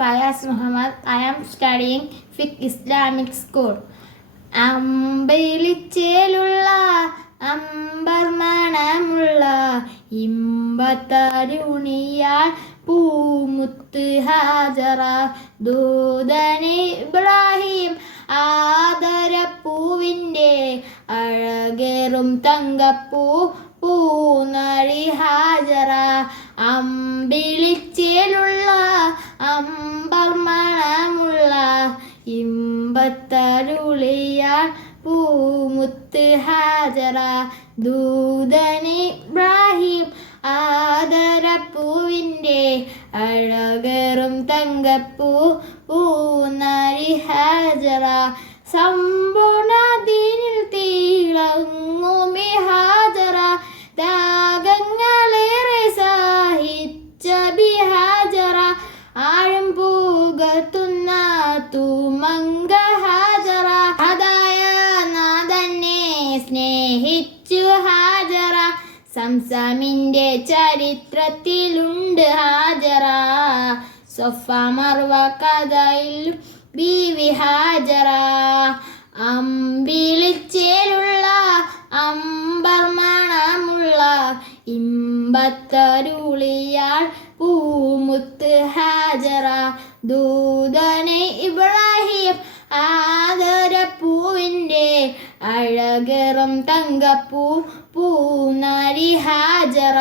Fayaz Muhammad I am studying ഫിക് Islamic school. അമ്പലിച്ചേലുള്ള അമ്പർ മണമുള്ള ഇമ്പത്തരുണിയാൽ പൂമുത്ത് ഹാജറ. ദൂതൻ ഇബ്രാഹിം ആദരപ്പൂവിന്റെ അഴകേറും തങ്കപ്പൂ പൂനഴി ഇമ്പത്തരുളിയാൽ പൂമുത്ത് ഹാജറ ദൂതനി ഇബ്രാഹിം ആദരപ്പൂവിന്റെ അഴകറും തങ്കപ്പൂ പൂനരി ഹാജറ സമ്പൂർണദീനിൽ സ്നേഹിച്ചു ഹാജറ. സംസമിന്റെ ചരിത്രത്തിലുണ്ട് ഹാജറ. സൊഫ മർവ കഥയിൽ ബീവി ഹാജറ. അമ്പിളിച്ചേലുള്ള അമ്പർ മണമുള്ള ഇമ്പത്തരുളിയാൾ പൂമുത്ത് ഹാജറ. ദൂതനെ ഇബ്രാഹിം ആദരപ്പൂവിന്റെ അഴകേറും തങ്കപ്പൂ പൂനരി ഹാജറ.